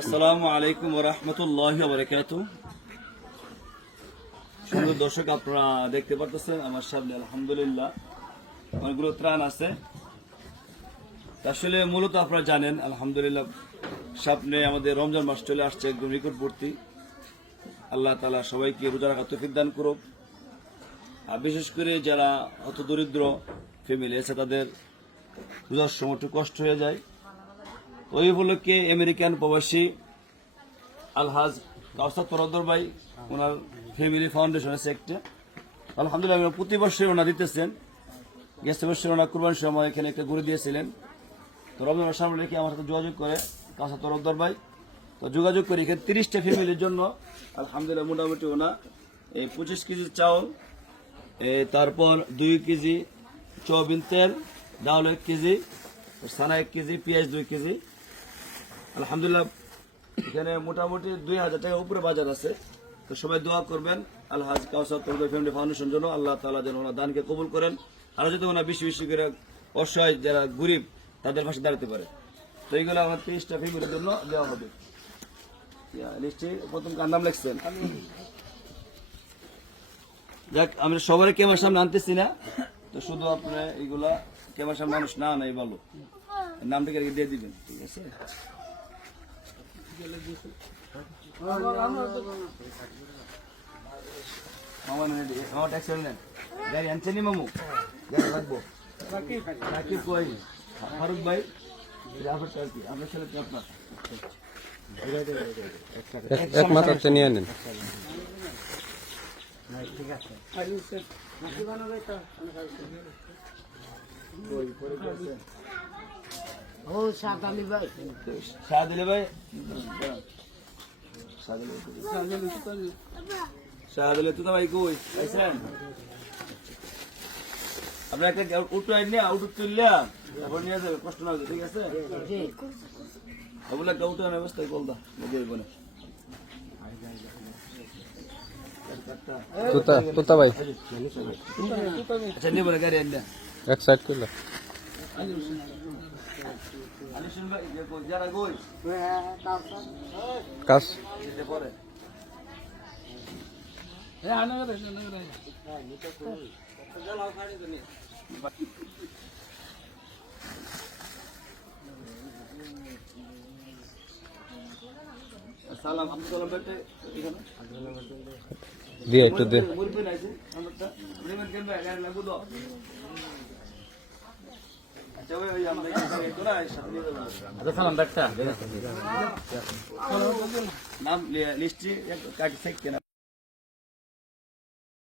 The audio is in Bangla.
আসসালামু আলাইকুম ওয়া রাহমাতুল্লাহি ওয়া বারাকাতুহু। সুন্দর দর্শক, আপনারা দেখতে পারতেছেন আমার সামনে আলহামদুলিল্লাহ অনেকগুলো ত্রাণ আছে। আসলে মূলত আপনারা জানেন আলহামদুলিল্লাহ সামনে আমাদের রমজান মাস চলে আসছে, একদম নিকটবর্তী। আল্লাহ তাআলা সবাইকে রোজা রাখার তৌফিক দান করুক। আর বিশেষ করে যারা অত দরিদ্র ফ্যামিলি আছে তাদের রোজার সময় একটু কষ্ট হয়ে যায়। ওই উপলক্ষে আমেরিকান প্রবাসী আলহাজ কাউসার তরদ্দর ভাই ওনার ফ্যামিলি ফাউন্ডেশন আছে একটা, আলহামদুলিল্লাহ প্রতি বছর ওনা দিতেছেন। গেছে বছর ওনা কুরবানির সময় এখানে একটা ঘুরে দিয়েছিলেন। তো রমজানের সামনে রেখে আমার সাথে যোগাযোগ করে কাউসার তরদ্দর ভাই, তো যোগাযোগ করে এখানে 30টা ফ্যামিলির জন্য আলহামদুলিল্লাহ মোটামুটি ওনা এই 25 কেজি চাউল, তারপর 2 কেজি সয়াবিন তেল, ডাউল 1 কেজি, সানা 1 কেজি, পেঁয়াজ 2 কেজি। আলহামদুলিল্লাহ এখানে মোটামুটি 2000 টাকা উপরে বাজার আছে। তো সবাই দোয়া করবেন আলহাজ কাউসার তরদ্দর ফ্যামিলি ফাউন্ডেশন জন্য, আল্লাহ তাআলা যেন ওনার দানকে কবুল করেন। আর যদি ওনার বেশি বেশি করে অসহায় যারা গরিব তাদের পাশে দাঁড়াতে পারে। তো এইগুলো আমার 30টা ফ্যামিলির জন্য দেওয়া হবে। লিস্টে প্রথম কার নাম লিখছেন? যাক, আমি সবাই ক্যামেরার সামনে আনতেছি না, তো শুধু আপনারা এইগুলা ক্যামেরার সামনে মানুষ না নাই ভালো নামটাকে দিয়ে দিবেন, ঠিক আছে? মামু লাগবো ফারুক ভাই, আপনার ছেলে আপনার এক মাত্র নিয়ে নেন। শাহদিলে ভাই, শাহদিলে তো ভাই কই আইছেন? আপনার একটা উঠো আইন না, উঠো তুললা তারপর নিয়ে যাবে, কষ্ট না হবে, ঠিক আছে? ওগুলো একটা উঠো আনার অবস্থায় বলদা বুঝিয়ে বলে তুতা ভাই আচ্ছা নিয়ে বলে গাড়ি আইন না এক সাইড করলে যারা কই কাজ পরে সালাম আমি সালাম বেটে এখানে দিয়ে একটু দে। মুরবি নাইছে আমারটা রিমেন কেন ভাই গাড়ি লাগবো তো। আচ্ছা ওই আমরা একটু না সাথে নিয়ে যাব। আচ্ছা সালাম বেটটা নাম লিস্টে এক কাট সেকতে না।